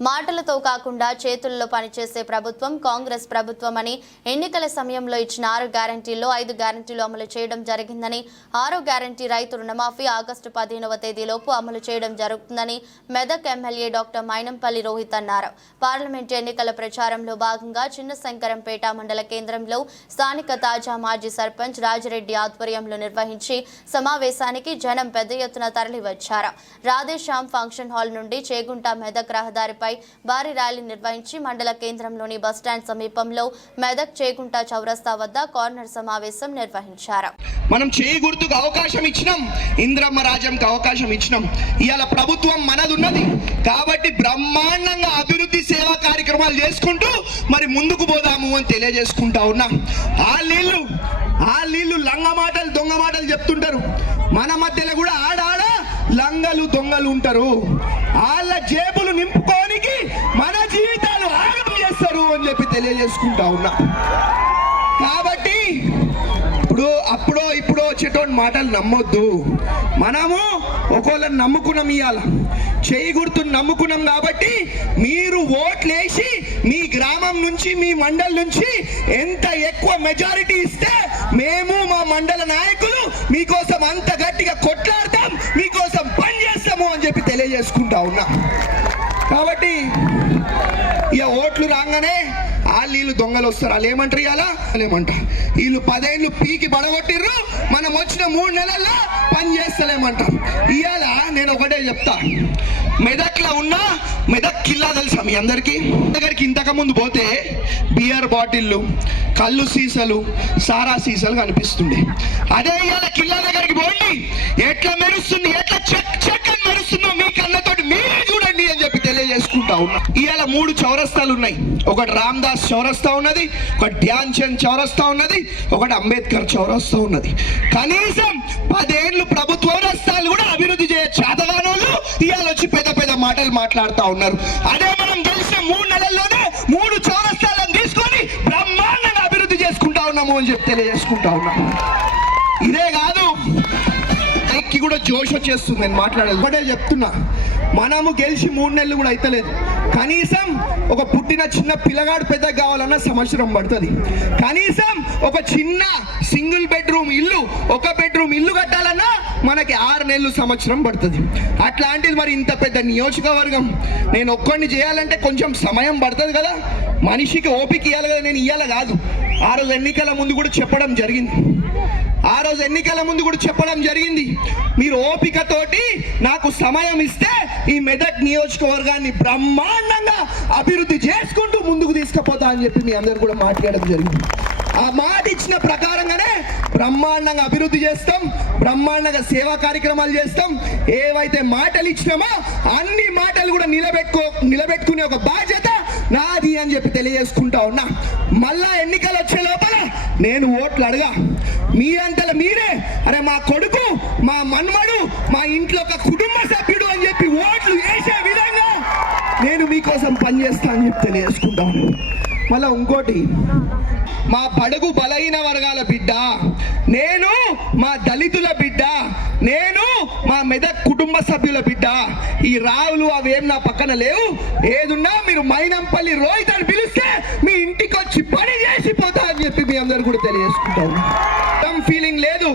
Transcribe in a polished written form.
మాటలతో కాకుండా చేతుల్లో పనిచేసే ప్రభుత్వం కాంగ్రెస్ ప్రభుత్వం అని ఎన్నికల సమయంలో ఇచ్చిన 6 గ్యారెంటీల్లో 5 గ్యారెంటీలు అమలు చేయడం జరిగిందని 6వ గ్యారెంటీ రైతు రుణమాఫీ ఆగస్టు 15వ తేదీలోపు అమలు చేయడం జరుగుతుందని మెదక్ ఎమ్మెల్యే డాక్టర్ మైనంపల్లి రోహిత్ అన్నారు. పార్లమెంట్ ఎన్నికల ప్రచారంలో భాగంగా చిన్నశంకరంపేట మండల కేంద్రంలో స్థానిక తాజా మాజీ సర్పంచ్ రాజిరెడ్డి ఆధ్వర్యంలో నిర్వహించి సమావేశానికి జనం పెద్ద ఎత్తున తరలివచ్చారు. రాధేశ్యామ్ ఫంక్షన్ హాల్ నుండి చేగుంట మెదక్ రహదారిపై భారీ ర్యాలీ నిర్వహించి మండల కేంద్రంలోని బస్టాండ్ సమీపంలో మెదక్ చేగుంట చౌరస్తా వద్ద కార్నర్ సమావేశం నిర్వహించారు. మనం చేయి గుర్తుకు అవకాశం ఇచ్చినాం, ఇంద్రమ్మ రాజ్యంకి అవకాశం ఇచ్చినాం. ఇవాళ ప్రభుత్వం మనదున్నది కాబట్టి బ్రహ్మాండంగా అభివృద్ధి సేవా కార్యక్రమాలు చేసుకుంటూ మరి ముందుకు పోదాము అని తెలియజేసుకుంటా ఉన్నాం. ఆ నీళ్లు లంగ మాటలు దొంగ మాటలు చెప్తుంటారు. మన మధ్యలో కూడా ఆడాడ లంగలు దొంగలు ఉంటారు. వాళ్ళ జేబులు నింపుకోనికి మన జీవితాలు ఆగం చేస్తారు అని చెప్పి తెలియజేసుకుంటా ఉన్నా. కాబట్టి ఇప్పుడో వచ్చేటోని మాటలు నమ్మొద్దు. మనము ఒకళ్ళని నమ్ముకున్నాం, ఇవాళ చేయి గుర్తుని నమ్ముకున్నాం. కాబట్టి మీరు ఓట్లేసి మీ గ్రామం నుంచి మీ మండల్ నుంచి ఎంత ఎక్కువ మెజారిటీ ఇస్తే మేము మా మండల నాయకులు మీకోసం అంత గట్టిగా కొట్లాడతాం, మీకోసం పని చేస్తాము అని చెప్పి తెలియజేసుకుంటా ఉన్నా. కాబట్టి ఇక ఓట్లు రాగానే వీళ్ళు దొంగలు వస్తారు. వాళ్ళు ఏమంటారు? ఏమంట వీళ్ళు 10 ఏళ్ళు పీకి బడగొట్టిర్రు, మనం వచ్చిన 3 నెలల్లో పని చేస్తలేమంట. ఇవాళ నేను ఒకటే చెప్తా, మెదక్లో ఉన్న మెదక్ కిల్లా తెలుసా మీ అందరికీ? దగ్గరికి ఇంతకు ముందు పోతే బియర్ బాటిళ్ళు, కళ్ళు సీసాలు, సారా సీసాలు కనిపిస్తుండే. అదే ఇవాళ కిల్లా దగ్గరికి పోండి, ఎట్లా మెరుస్తుంది, ఎట్లా చెక్క మెరుస్తుందో మీ కళ్ళతోటి మీరే చూడండి అని చెప్పి తెలియజేసుకుంటా ఉన్నా. ఇవాళ 3 చౌరస్తాలు ఉన్నాయి. ఒకటి రామ్దాస్ చౌరస్తా ఉన్నది, ఒకటి ధ్యాన్ చంద్ చౌరస్తా ఉన్నది, ఒకటి అంబేద్కర్ చౌరస్తా ఉన్నది. కనీసం 10 ఏళ్ళు ప్రభుత్వ రస్తాలు కూడా అభివృద్ధి చేయ చేతగానోళ్ళు ఇవాళ వచ్చి పెద్ద పెద్ద మాటలు మాట్లాడుతూ ఉన్నారు. అదే మనం గెలిచిన 3 నెలల్లోనే 3 చౌరస్తాలను తీసుకొని బ్రహ్మాండంగా అభివృద్ధి చేసుకుంటా ఉన్నాము అని చెప్పి తెలియజేసుకుంటా ఉన్నాము. ఇదే కాదు, ఎక్కి కూడా జోష్ వచ్చేస్తుంది. నేను మాట్లాడేది ఒకటే చెప్తున్నా, మనము గెలిచి 3 నెలలు కూడా అయితలేదు. కనీసం ఒక పుట్టిన చిన్న పిల్లగాడు పెద్ద కావాలన్నా సంవత్సరం పడుతుంది. కనీసం ఒక చిన్న సింగిల్ బెడ్రూమ్ ఇల్లు, ఒక బెడ్రూమ్ ఇల్లు కట్టాలన్నా మనకి 6 నెలలు సంవత్సరం పడుతుంది. అట్లాంటిది మరి ఇంత పెద్ద నియోజకవర్గం నేను ఒక్కడిని చేయాలంటే కొంచెం సమయం పడుతుంది కదా. మనిషికి ఓపిక ఇవ్వాలి కదా. నేను ఇవ్వాలి కాదు, ఆ రోజు ఎన్నికల ముందు కూడా చెప్పడం జరిగింది. మీరు ఓపికతోటి నాకు సమయం ఇస్తే ఈ మెదక్ నియోజకవర్గాన్ని బ్రహ్మాండంగా అభివృద్ధి చేసుకుంటూ ముందుకు తీసుకుపోతా అని చెప్పి మీ అందరు కూడా మాట్లాడడం జరిగింది. ఆ మాట ఇచ్చిన ప్రకారంగానే బ్రహ్మాండంగా అభివృద్ధి చేస్తాం, బ్రహ్మాండంగా సేవా కార్యక్రమాలు చేస్తాం. ఏవైతే మాటలు ఇచ్చినామో అన్ని మాటలు కూడా నిలబెట్టుకునే ఒక బాధ్యత నాది అని చెప్పి తెలియజేసుకుంటా ఉన్నా. మళ్ళా ఎన్నికలు వచ్చే లోపల నేను ఓట్లు అడగా, మీరంతలో మీరే అరే మా కొడుకు, మా మన్మడు, మా ఇంట్లో ఒక కుటుంబ సభ్యుడు అని చెప్పి ఓట్లు వేసే విధంగా నేను మీకోసం పనిచేస్తా అని చెప్పి తెలియజేసుకుంటాను. మళ్ళా ఇంకోటి, మా బడుగు బలహీన వర్గాల బిడ్డ నేను, మా దళితుల బిడ్డ నేను, మా మెదక్ కుటుంబ సభ్యుల బిడ్డ. ఈ రావులు అవేం నా పక్కన లేవు. ఏదున్నా మీరు మైనంపల్లి రోహిత్ అని పిలిస్తే మీ ఇంటికి వచ్చి పని చేసిపోతా అని చెప్పి మీ అందరు కూడా తెలియజేసుకుంటాను. మతం ఫీలింగ్ లేదు,